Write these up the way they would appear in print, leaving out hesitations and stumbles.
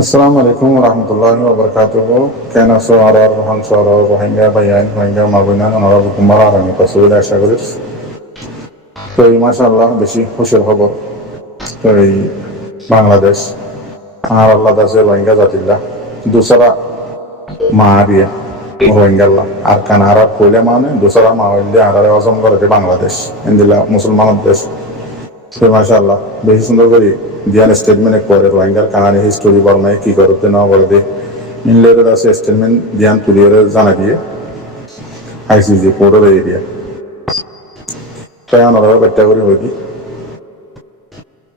Assalamu alaikum warahmatullahi wabarakatuh. কেন আছো আর রোহান সর রোহিঙ্গা ভাইয়ান রোহিঙ্গা মাগুনা ওনারা কুমার আর আমি তসবিল আশা করি তো এই মাশাআল্লাহ বেশি খুশির খবর তো এই বাংলাদেশ আর আল্লাহ দাসে রোহিঙ্গা জাতিল্লা দুসরা মা দিয়ে রোহিঙ্গাল্লাহ আর কান আর কইলে মানে দুসরা মা হইলে আর হজম করে বাংলাদেশ ইন্দিলা মুসলমান দেশ তো মাশাআল্লাহ বেশি সুন্দর করে দিয়ান স্টেটমেন্ট করে রোহিঙ্গার কাহানি হিস্টোরি বর্মায় কি করতে না বলে দিয়ে ইনলেটেড আছে স্টেটমেন্ট দিয়ান তুলিয়ে জানা দিয়ে আইসিজি পোর্টের এরিয়া তাই আমরা ব্যাখ্যা করে হই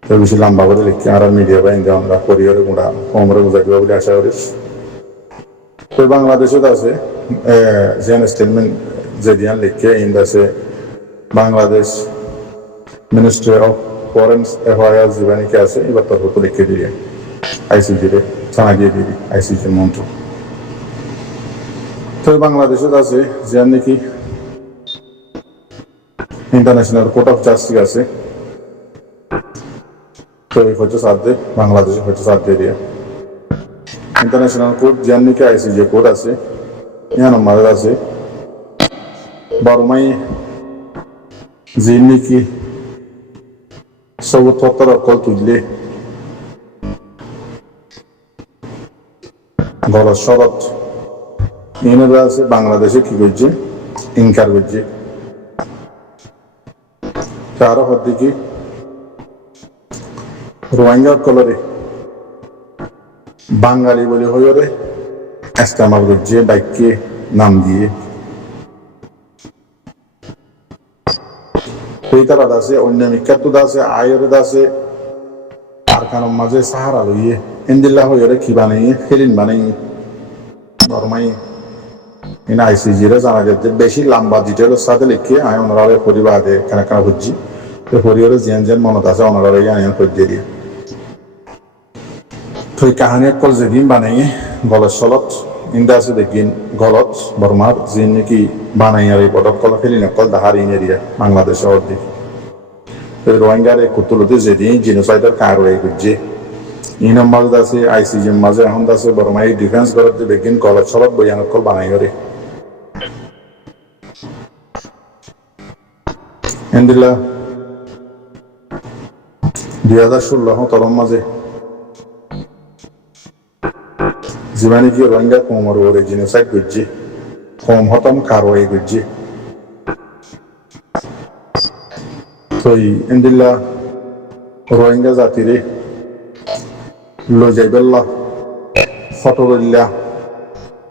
তো বেশি লম্বা করে লিখি আর মিডিয়া বা ইন্ডিয়া আমরা করিয়ারে গুঁড়া কমরে বুঝাই দিব বলে আশা করি তো বাংলাদেশে আছে জিয়ান স্টেটমেন্ট যে দিয়ান লিখে ইন্দাসে Bangladesh ministry of foreign affairs জীবানিকে আছে এবার তরফ লিখে দিয়ে আইসিজিরে জানা দিয়ে দিবি আইসিজির মন্ত্র তো বাংলাদেশে আছে যে নাকি ইন্টারন্যাশনাল কোর্ট অফ জাস্টিস আছে তো এই হচ্ছে সাথে বাংলাদেশে হচ্ছে সাথে দিয়ে ইন্টারন্যাশনাল কোর্ট যে নাকি আইসিজি কোর্ট আছে ইয়া নম্বর আছে বর্মাই যে নাকি সব তত্ত্ব অকল তুললে গলত শরৎ এনারা আছে বাংলাদেশে কি করছে ইনকার করছে কারো হদ্দি কি রোহিঙ্গা কলরে বাঙালি বলে হইরে ইস্তেমাল করছে বাক্যে নাম দিয়ে এই তারা আছে অন্য মিকাত আছে আয়ের আছে আর কারণ মাঝে সাহারা লইয়ে ইন্দিল্লা হইরে কি বানাইয়ে ফেলিন বানাইয়ে বর্মাই ইনা আইসিজিরে জানা যেতে বেশি লম্বা ডিটেলের সাথে লিখে আমি ওনারা পরিবারে কেন কেন বুঝছি তো পরিবারের যেন যেন মনত আছে ওনারা আনিয়ান করে দিয়ে দিয়ে তো এই কাহানি কল যেদিন বানাইয়ে গলত সলত ইন্দা আছে দেখিন গলত বর্মার যে নাকি বানাইয়ার এই পদক কল ফেলিন কল দাহার ইনে দিয়ে বাংলাদেশে অর্ধেক তো রোহিঙ্গার এই কুতুলতে যেদিন জিনোসাইডের কারওয়াই করছে এই নম্বর আছে আইসিজির মাঝে এখন আছে বর্মাই ডিফেন্স করতে দেখিন গলত সলত বইয়ানক কল বানাইয়ারে এন্দিলা 2016 তরম মাঝে জীবানি কি রোহিঙ্গা কোমর ওরে জিনোসাইড করছে কম হতম কারওয়াই করছে তো এন্দিলা রোহিঙ্গা জাতিরে লজাইবেল্লা ফটোল্লা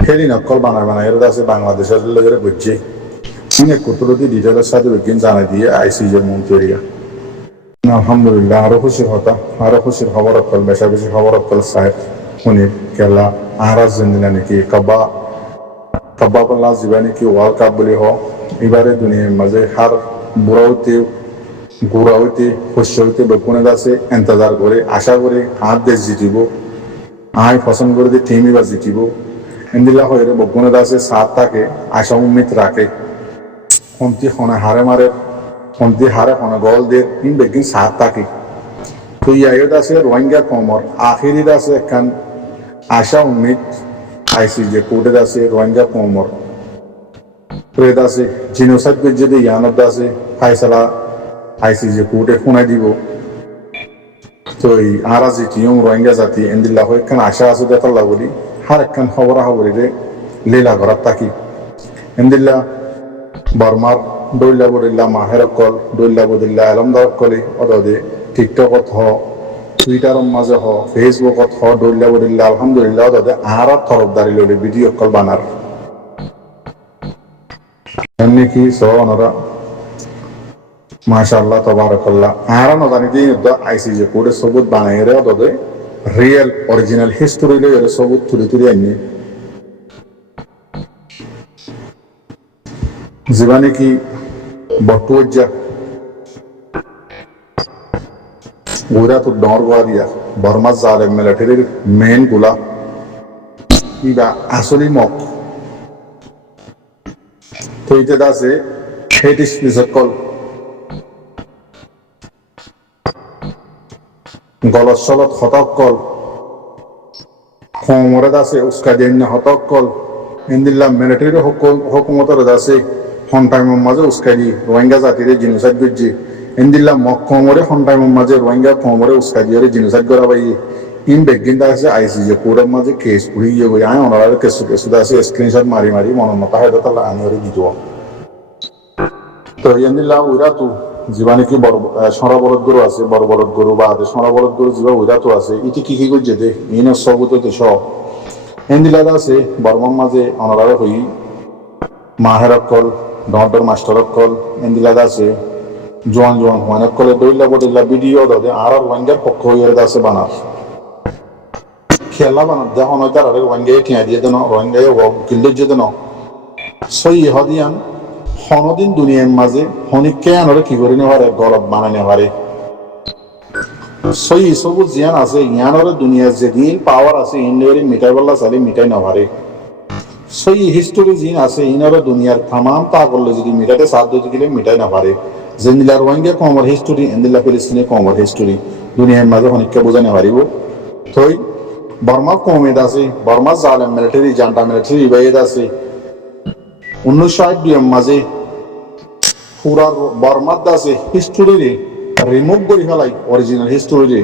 ফেরি নকল বানায় বানায় এর আছে বাংলাদেশের লোকেরা বুঝছে ইনে কুতুলতি ডিটেলের সাথে বিজ্ঞান জানা দিয়ে আইসিজির মন্ত্রীরা আলহামদুলিল্লাহ আরো খুশির হতা আরো খুশির খবর অকল বেশা বেশি খবর অকল সাহেব শুনি কেলা আরাজ জিন্দিনা নাকি কব্বা কব্বা পাল্লা জীবা নাকি ওয়ার্ল্ড কাপ বলি হ এবারে দুনিয়ার মাঝে হার বুড়া হইতে গুড়া হইতে শস্য হইতে বেকুনে আছে এন্তজার করে আশা করে হাত দেশ জিতিব আয় পছন্দ করে দিয়ে টিম এবার জিতিব এন্দিল্লা হয়ে বকুনে আছে সাত থাকে আশা উম্মিত রাখে কমতি খনে হারে মারে কমতি হারে খনে গল দিয়ে ইন বেগিন সাত থাকে তো ইয়াইদ আছে রোহিঙ্গা কমর আখিরিত আছে একখান আশা উম্মিত আইসিজে কোর্টের আছে রোহিঙ্গা কমর প্রেত আছে জিনোসাইড যদি ইয়ানত আছে ফাইসালা আইসিজে কোর্টে শুনাই দিব তো এই আর আজি টিয়ম রোহিঙ্গা জাতি এন্দিল্লা হয় একখান আশা আছে দেখাল্লা বলি হার একখান খবর আহ বলি রে লীলা ঘরাত থাকি এন্দিল্লা বর্মার দৈল্লা বদিল্লা মাহের অকল দৈল্লা বদিল্লা আলমদার অকলে অদে টিকটকত হ টুইটারের মাঝে হ ফেসবুকত হ দৈল্লা বদিল্লা আলহামদুলিল্লাহ অদে আর তরফদারি লইলে ভিডিও অকল বানার এমনি কি সহ ওনারা মাশাআল্লাহ তাবারাকাল্লাহ আর নজানি দিয়ে আইসিজি কোডে সবুত বানাইরে অদে রিয়েল অরিজিনাল হিস্টোরি লইরে সবুত তুলি তুলি আনি জীবানি কি বটুজা ওরা তো ডরগা দিয়া বর্মা জালেম মিলিটারির মেন গুলা ইবা আসলি মক তো ইতে দাসে হেড স্পিচ কল গলত সলত হতকল কমরে দাসে উস্কা দেন হতকল ইন্দিল্লা মিলিটারি হুকুমতের দাসে হন্টাইমের মাঝে উস্কা দি রোহিঙ্গা জাতির জিনিসাদ গুজি ইন্দিল্লা মক্কমরে হন্টাইমের মাঝে রোহিঙ্গা কমরে উস্কা দিয়ে জিনিসাদ করা পাই ইন বেগিন দাসে আইসিজে কোরের মাঝে কেস উড়িয়ে গই আয় ওনারা কেসু দাসে স্ক্রিনশট মারি মারি মনমতা হয় তাহলে আমি ওরে দিত তো ইন্দিল্লা উইরা তো যিবা নাকি বড় সরা বলদ গরু আছে বড় বলদ গরু বা সরা বলদ গরু যিবা উইরা তো আছে ইটি কি করছে দে ইন সবুত তো সব এন্দিলাদ আছে বর্মার মাঝে অনারা হই মাহের অকল ডর মাস্টার অকল এন্দিলাদ আছে জোয়ান জোয়ান মানে কলে দইলা বদিলা ভিডিও দে আর ওয়াঙ্গার পক্ষ হইয়ার আছে বানার খেলা বানার যখন হয়তো আর ওয়াঙ্গাই ঠিয়া দিয়ে দেন ওয়াঙ্গাই কিল্লে যে দেন সই হদিয়ান হনদিন দুনিয়ার মাঝে হনিককে আনরে কি করে নেওয়ারে গরব বানাই নেওয়ারে সই সবুজ জিয়ান আছে ইয়ানরে দুনিয়ার যে দিন পাওয়ার আছে ইন্ডিয়ারি মিটাই বললা চালি মিটাই নেওয়ারে সই হিস্টোরি জিন আছে ইনারে দুনিয়ার তামাম তা করলে যদি মিটাতে সাথ দিতে গেলে মিটাই নেওয়ারে জেন্দিলা রোহিঙ্গা কমর হিস্টোরি এন্দিলা ফিলিস্তিনি কমর হিস্টোরি দুনিয়ার মাঝে হনিককে বোঝা নেওয়ারিব থই বর্মা কমেদ আছে বর্মা জালেম মিলিটারি জান্টা মিলিটারি বাইদ আছে 1962 মাঝে পুরা বর্মার দাসে হিস্টোরি রিমুভ করে ফেলাই অরিজিনাল হিস্টোরি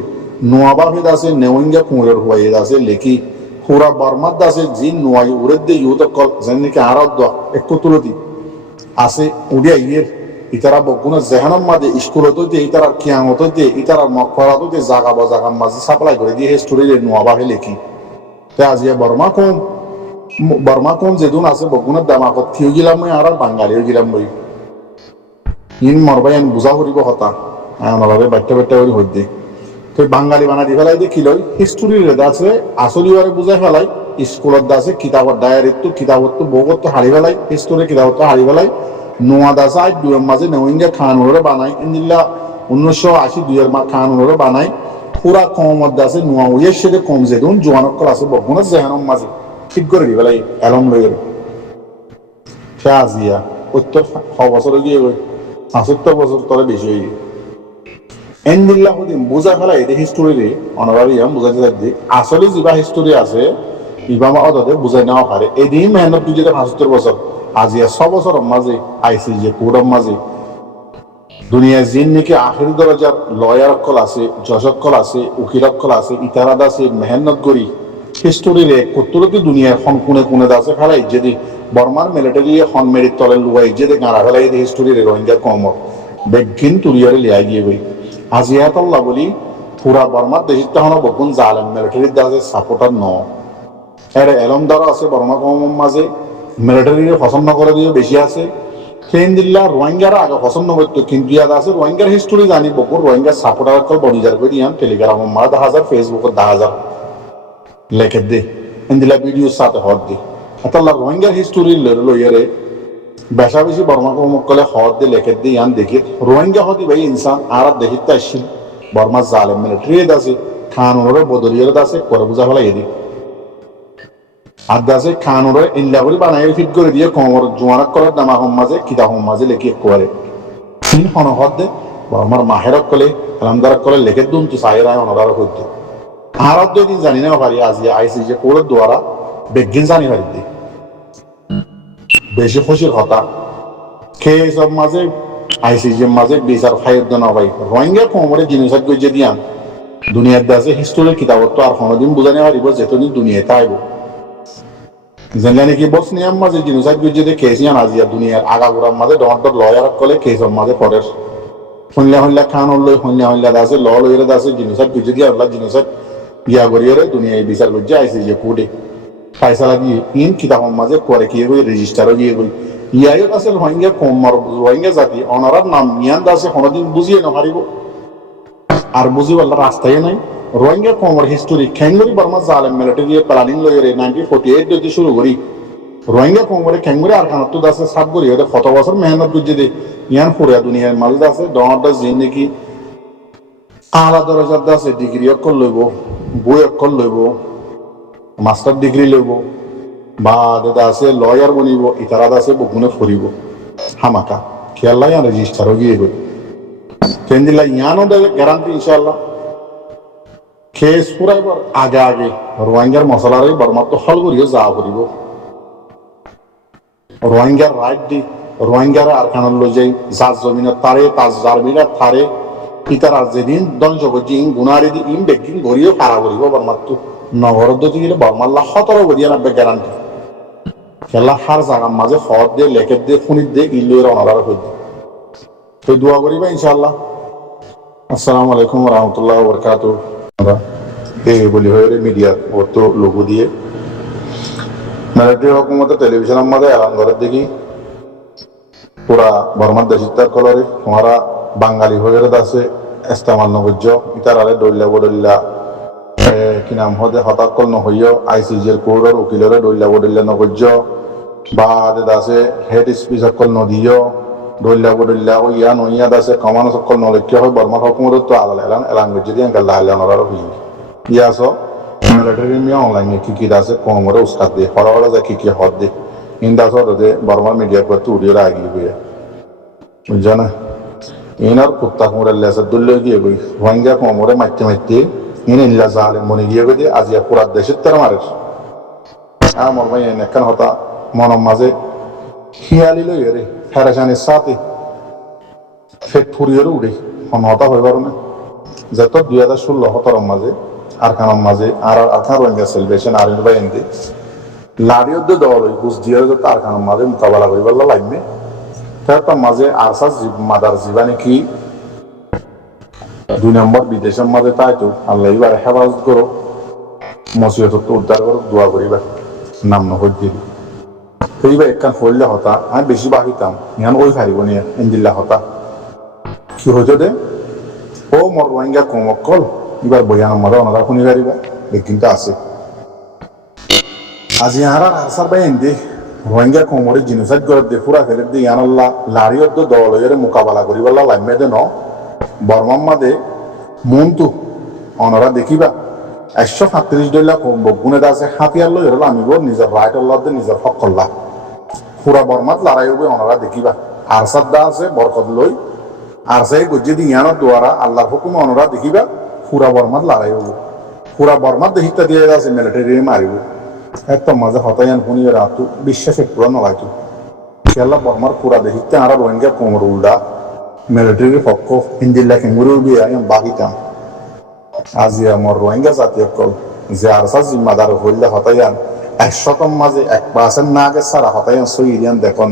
নোয়াবাফে দাসে নেওয়িঙ্গা কুঁড়ের হয়ে দাসে লেখি পুরা বর্মার দাসে জি নোয়াই উড়ে দে ইউত কল যেন নাকি আরদ একটু তুলতি আছে উড়িয়া ইয়ের ইতারা বগুনা জেহানম মাঝে স্কুলত হইতে ইতারা কিয়ামত হইতে ইতারা মকফরাত হইতে জাগা বজাগাম মাঝে সাপ্লাই করে দিয়ে হিস্টোরি নোয়াবাফে লেখি তে আজিয়া বর্মা কম যেদুন আছে বগুনার দামাকত থিও গিলাম আর বাঙালিও গিলাম বই ইন মরবাই আন বুঝা করিব হতা আমারে বাচ্চা বাচ্চা ওই হইতে তো বাঙালি বানা দি ফেলাই দেখি লই হিস্টোরি রেদা আছে আসলি ওরে বুঝাই ফেলাই স্কুলত দাসে কিতাবত ডায়েরিত তো কিতাবত তো বগত তো হারি ফেলাই হিস্টোরি কিতাবত তো হারি ফেলাই নোয়া দাসা আজ দুয়ের মাঝে নেওয়িঙ্গা খানুরে বানাই ইন্দিল্লা 1982 এর খানুরে বানাই পুরা কমত দাসে নোয়া উইয়ের সাথে কম যেদুন জোয়ানকল আছে বগুনা জেহানম মাঝে ঠিক করে দি ফেলাই এলম লইয়ের সে আজিয়া 70 বছর গিয়ে গই 75 বছর তলে বেশি হয়ে এন্দিল্লা হদিন বুঝা ফেলা এদের হিস্টোরি অনারারিয়াম বুঝাতে থাকবে আসলে যিবা হিস্টোরি আছে ইবা মা অদাতে বুঝাই নেওয়া পারে এদিন মেহনত দুই 75 বছর আজিয়া 6 বছর মাঝে আইসি যে কোরম মাঝে দুনিয়ার জিন নাকি আখেরি দরজার লয়ার অকল আছে যশকল আছে উকিল অকল আছে ইতারাদ আছে মেহনত করি হিস্টোরিরে কতরতি দুনিয়ার খন কোনে কোনে আছে ফেলাই যদি বর্মার মিলিটারি খন মেরিট তলে লুয়াই যে গাড়া ফেলাই হিস্টোরিরে রোহিঙ্গা কমর বেগিন তুলিয়ারে লিয়াই গিয়ে বই আজিয়াতল্লাহ বলি পুরা বর্মার দেশিত হন বকুন জালেম মিলিটারির দাসে সাপোর্টার ন এর এলমদার আছে বর্মা কমর মাঝে মিলিটারির পছন্দ করে দিয়ে বেশি আছে দিল্লা রোহিঙ্গারা আগে পছন্দ করতো কিন্তু ইয়াদ আছে রোহিঙ্গার হিস্টোরি জানি বকুন রোহিঙ্গার সাপোর্টার কল বনিজার করে দিয়ান টেলিগ্রাম মারা 10,000 ফেসবুকের 10,000 লেখে দে ইন্দিলা ভিডিও সাথে হদ দে আতাল্লাহ রোহিঙ্গার হিস্টোরি লইয়ারে বেশা বেশি বর্মা কলে হদ দে লেখে দে ইয়ান দেখি রোহিঙ্গা হদি ভাই ইনসান আর দেখিতে আসছিল বর্মা জালেম মিলিটারি আছে খানুরে বদলিয়ার আছে করে বুঝা ফেলা এদি আর দাসে খানুরে ইল্লা করে বানাই ফিট করে দিয়ে কমর জোয়ানক করার দামা মাঝে কিতা মাঝে লেখি করে তিন হন হদ দে বর্মার মাহেরক কলে আলমদারক কলে লেখে দুন তো সাইরায় অনারার হইতে আর দিন জানি না পারি আজ আইসি যে কোরের দ্বারা বেগিন জানি পারি দি বেশি খুশির কথা খেয়ে সব মাঝে আইসি যে মাঝে বিচার ফাইর দেওয়া ভাই রোহিঙ্গা কমরে জিনিস গজে দিয়ান দুনিয়ার দাসে হিস্টোরির কিতাবত তো আর কোনোদিন বুঝানি পারিব যেতদিন দুনিয়াতে আইব জানলে নাকি বসনিয়াম মাঝে জিনিস গজে দিয়ে খেয়েছিয়ান আজিয়া দুনিয়ার আগাগোড়ার মাঝে ডর লয়ার কলে খেয়েছব মাঝে পরের হইলা হইলা খান লই হইলা দাসে লইরে দাসে জিনিস গজে দিয়ে আল্লাহ জিনিস ইয়া করিয়ারে দুনিয়ায় বিচার করছে আইসি যে কোর্টে ফাইসালা দিয়ে ইন কিতাবের মাঝে করে গিয়ে গই রেজিস্টারও গিয়ে গই ইয়াইও আছে রোহিঙ্গা কমর রোহিঙ্গা জাতি অনারার নাম মিয়ান দাসে কোনোদিন বুঝিয়ে না পারিব আর বুঝিবার রাস্তায় নাই রোহিঙ্গা কমর হিস্টোরি খেঙ্গুরি বর্মা জালেম মিলিটারি প্ল্যানিং লইরে 1948 যদি শুরু করি রোহিঙ্গা কমরে খেঙ্গুরি আর খানাত দাসে সাত করি ওদের কত বছর মেহনত করছে দে ইয়ান পুরা দুনিয়ার মাঝে আছে ডনারটা যে নাকি আলা দরজার দাসে ডিগ্রি অক্ষর লইব বই অক্ষর লইব মাস্টার ডিগ্রি লইব বা দাদা আছে লয়ার বনিব ইতারা দাসে বকুনে ফুরিব হামাকা খেয়াল ইয়ান রেজিস্টারও গিয়ে গই কেন্দিলা ইয়ানো গ্যারান্টি ইনশাআল্লাহ কেস পুরাইবার আগে আগে রোহিঙ্গার মশলারে বর্মাত্ম হল করিও যা করিব রোহিঙ্গার রাইট দি রোহিঙ্গার আরকানার লই যাই যার জমিনের তারে তার জারমিনার থারে ইতার আর যেদিন ধ্বংস করছি in Gunari the in begin গড়িও পারা করিব বর্মাত্ম নগরদ গেলে বর্মাল্লা 17 গড়িয়া নাবে গ্যারান্টি খেলা হার জাগার মাঝে হদ দিয়ে লেখের দিয়ে খুনির দিয়ে ইল্লুয়ের অনারার হইত তো দোয়া করিবা ইনশাআল্লাহ। আসসালামু আলাইকুম রহমতুল্লাহ বরকাতুহ। এই বলি হয়ে মিডিয়া ওর তো লোগো দিয়ে মিলিটারি হকুমতে টেলিভিশনের মধ্যে এলান করে দেখি পুরা বর্মার দেশিতার কলরে তোমারা বাঙালি হয়ে আছে ইস্তেমাল নগর্য ইতার আলে দৈল্লা বদল্লা কি নাম হদে হতাকল নহইয় আইসিজির কোর্টের উকিলের দৈল্লা বদল্লা নগর্য বা আছে হেড স্পিচ অকল নদীয় দৈল্লা বদল্লা ও ইয়া নইয়াদ আছে কমান সকল নলক্ষ্য হয় বর্মার হকুমত তো আলাল এলান এলান গর্য দিয়ে এঙ্গাল লাহাল্লা নরার হই ইয়াস মিলিটারি মিয়া অনলাইনে কি কি আছে কমরে উস্তাদ দিয়ে হরা হরা যায় কি কি হদ দিয়ে ইন্দাস হদে বর্মার মিডিয়া করতে উড়িয়ে আগি হয়ে বুঝছো না ইনার কুত্তা কুমড়াল্লা আছে দুল্লে গিয়ে গই রোহিঙ্গা কমরে মারতে মারতে ইন ইল্লা জালে মনে গিয়ে গই আজিয়া পুরা দেশের তার মারে আমার ভাই এখান হতা মনের মাঝে হিয়ালি লই রে ফেরাসানের সাথে ফেট ফুরিয়ে উড়ে হতা হয়ে পারো না যত 2016-17 মাঝে আরকানের মাঝে আর আরকান রোহিঙ্গা সেলিব্রেশন আর ভাই এনতে লাড়িয়দ্দ দল ওই বুঝ দিয়ে যত আরকানের মাঝে মোকাবেলা করিবার লাগবে তার মাঝে আরসাস মাদার জীবানে কি 2 নম্বর বিদেশের মাঝে তাই তো আল্লাহ এবার হেফাজত করো মসিয়ত তো উদ্ধার করো দোয়া করিবা নাম নহর দিবি তো এইবার একখান হইলে হতা আমি বেশি বাহিতাম ইহান ওই ফারিব নিয়ে ইন্দিল্লা হতা কি হইতো দে ও মর রোহিঙ্গা কমকল এবার বইয়ানোর মাঝে ওনারা শুনি পারিবা কিন্তু আছে আজি আর আরসার বাই এনদি রোহিঙ্গা কোমরে জিনোসাইড করে দে পুরা ফেলে দিয়ে ইয়ানাল্লা লারিয়দ্দ দলের মোকাবেলা করিবাল্লা লাইমে দে ন বর্মার মাদে মনতু অনরা দেখিবা 137 বগুনে আছে হাতিয়ার লই হলো আমি নিজের রাইট আল্লাহ দে নিজের হক করলা পুরা বর্মাত লড়াই হবে অনরা দেখিবা আরসাদ দা আছে বরকত লই আরসাই গজ্জে দি ইয়ানোর দ্বারা আল্লাহর হুকুম অনরা দেখিবা পুরা বর্মাত লড়াই হবে পুরা বর্মাত দেখিতা দিয়ে আছে মিলিটারি মারিব একটা মাঝে হতায়ান শুনি রাতু বিশ্বাসে পুরা নলাইতো খেলা বর্মার পুরা দেখিতে আর রোহিঙ্গা কোমর উল্ডা মিলিটারির পক্ষ হিন্দিল্লা কেঙ্গুরু বিয়া বাকিতাম আজি আমার রোহিঙ্গা জাতীয় কল যে আরসা জিম্মাদার হইলে হতায়ান 100 মাঝে 1% না আগে সারা হতায়ান সইরিয়ান দেখুন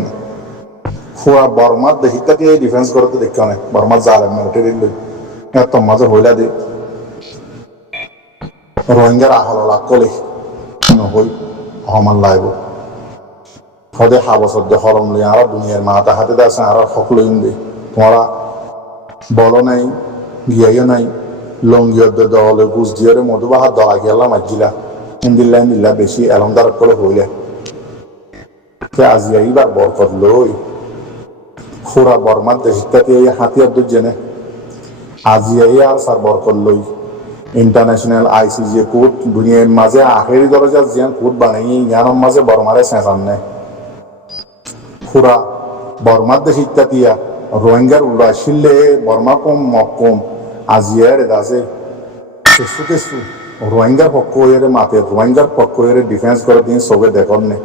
পুরা বর্মার দেখিতে দিয়ে ডিফেন্স করতে দেখতে অনেক বর্মার জালে মিলিটারি লই এত মাঝে হইলা দে রোহিঙ্গার আহল লাগ কলে নহই হমান লাইব হদে হাবসদ দে হরম লই আর দুনিয়ার মাথা হাতে দাসে আর হক লইম দে তোমরা বলো নাই গিয়াইও নাই লঙ্গিয়র দে দলে গুজ দিয়রে মধুবাহার দলা গেলাম আজিলা ইন্দিল্লা বেশি এলমদার করে হইলে কে আজিয়া এইবার বরকত লই পুরা বর্মার দেশটাকে এই হাতিয়ার দুজনে আজিয়া আর সার বরকত লই ইন্টারন্যাশনাল আইসিজে কোর্ট দুনিয়ার মাঝে আখেরি দরজা জিয়ান কোর্ট বানাই ইয়ানোর মাঝে বর্মারে সেঁচান নেয় পুরা বর্মার দেশ ইত্যাদিয়া রোহিঙ্গার উল্লা শিললে বর্মা কম মক্কম আজিয়ার আছে কেসু কেসু রোহিঙ্গার পক্ষ হয়ে মাতে রোহিঙ্গার পক্ষ হয়ে ডিফেন্স করে দিয়ে সবে দেখর নে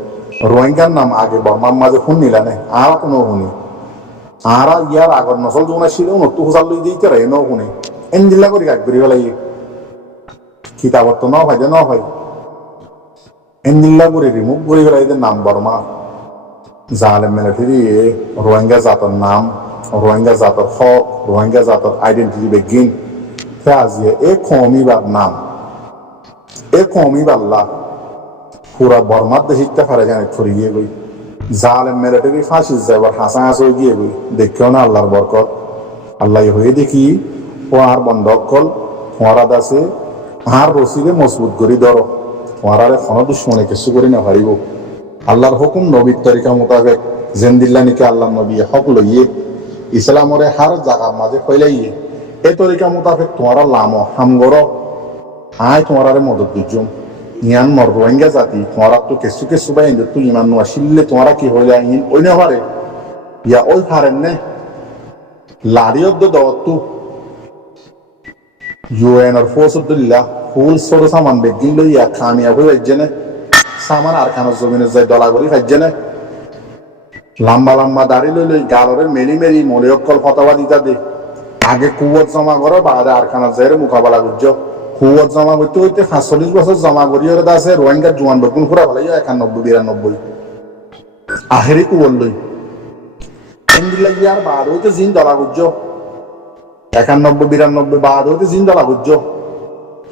রোহিঙ্গার নাম আগে বর্মার মাঝে শুন নিলা নে আর কোনো শুনি আর ইয়ার আগর নসল যৌনা ছিল নতু হুসাল লই দিতে রে ন শুনে এন দিল্লা করে কাজ করি ফেলাই কিতাবত তো ন হয় যে ন হয় এন্দিল্লা করে রিমুভ করে ফেলাই নাম বর্মা জালে মিলিটারি রোহিঙ্গা জাতর নাম রোহিঙ্গা জাতর হক রোহিঙ্গা জাতর আইডেন্টিটি বেগিন আজিয়ে এ কমিবার নাম এ কমিবাল্লা পুরা বর্মার দেশিতে ফারে জানে ছড়িয়ে গই জালে মিলিটারি ফাঁসি যাবার হাসা হাস হয়ে গিয়ে গই দেখেও না আল্লাহর বরকত আল্লাহ হয়ে দেখি ও আর বন্ধক কল ফরাদ আছে আর রসিলে মজবুত করি ধরো তোমার কোনো দুশ্মনে কিছু করি না পারিব আল্লাহর হুকুম নবীর তরিকা মোতাবেক জেন্দিল্লা নিকে আল্লাহ নবী হক লইয়ে ইসলামরে হার জায়গার মাঝে ফেলাইয়ে এই তরিকা মোতাবেক তোমারা লামো হামগর আয় তোমার মদত দিজুম ইয়ান মর রোহিঙ্গা জাতি তোমারা তো কেসু কেসু বাই তুই ইমান নোয়া শিললে তোমারা কি হইলে ইন ওই না পারে ইয়া ওই পারেন নে লাড়িয়দ্দ দত্তু ইউএন আর ফোর্স ফুল ছোট সামান বেগিন লইয়া খামিয়া হয়ে যাচ্ছে না সামান আর খানোর জমিনে যায় দলা করি খাইছে না লম্বা লম্বা দাড়ি লই লই গালরে মেলি মেলি মনে অক্কল ফতোয়া দিতা দে আগে কুয়ত জমা করো বাদে আর খানার যাই মোকাবেলা করছ কুয়ত জমা করতে হইতে ৪৫ বছর জমা করি ওরা আছে রোহিঙ্গার জোয়ান বেগুন ফুরা ফেলাই ৯১ ৯২ আখেরি কুয়ত লই লাগিয়ে আর বাদ হইতে জিন দলা করছ ৯১ ৯২ বাদ হইতে জিন দলা করছ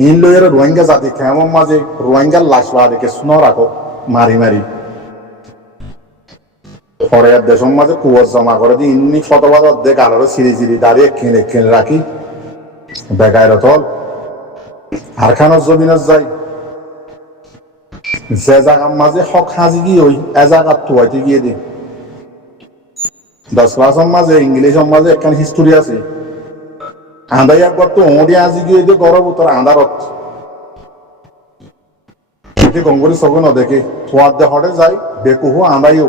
ইন লইয়ের রোহিঙ্গা জাতি কেমন মাঝে রোহিঙ্গার লাশ বাদে কিছু ন রাখো মারি মারি পরে দেশের মাঝে কুয়ত জমা করে দিই ইন্নি ফতোয়া অর্ধেক আলোর সিঁড়ি সিঁড়ি দাঁড়িয়ে কিনে রাখি বেকার তল আর খানোর জমিনত যাই যে জায়গার মাঝে হক হাজি গিয়ে ওই এ জায়গার তুয়াইতে গিয়ে দিই 10 ক্লাসের মাঝে ইংলিশের মাঝে একখান হিস্টোরি আছে আন্দাই একবার তো ওঁড়ি আজি গিয়ে দিয়ে গরব তোর আন্দারত গঙ্গুরি সগন দেখে থোয়ার দে হটে যাই বেকুহু আন্দাইও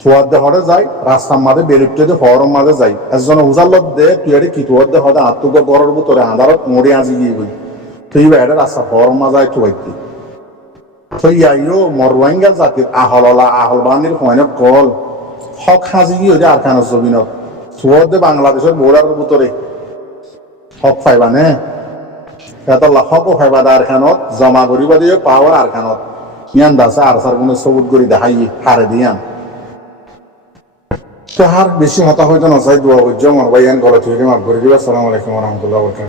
থোয়ার দে হটে যাই রাস্তার মাঝে বেলুটতে দে হরম মাঝে যাই একজন উজালত দে তুই এটি কি থোয়ার দে হটে আত্মক গরর তোরে আন্দারত ওঁড়ি আজি গিয়ে বই তুই এটা রাস্তা হরম মাঝায় থুয়াইতে তুই আইও মরওয়াঙ্গা জাতির আহললা আহল বান্দির হয়নে কল হক হাজি গিয়ে আর খানোর জমিনত থোয়ার দে বাংলাদেশের বোর্ডার ভিতরে হক ফাইবা নে এত হকও ফাইবা আর খানত জমা করিবা দিয়ে পাওয়ার আর খানত ইয়ান দাসে আর সার কোনো সবুত করি দেখাই হারে দিয়ান তো হার বেশি হতা হইতো না চাই দোয়া করছো আমার ভাই গলত হইলে মাফ করে দিবা। আসসালামু আলাইকুম ওয়া রাহমাতুল্লাহি ওয়া বারাকাতুহু।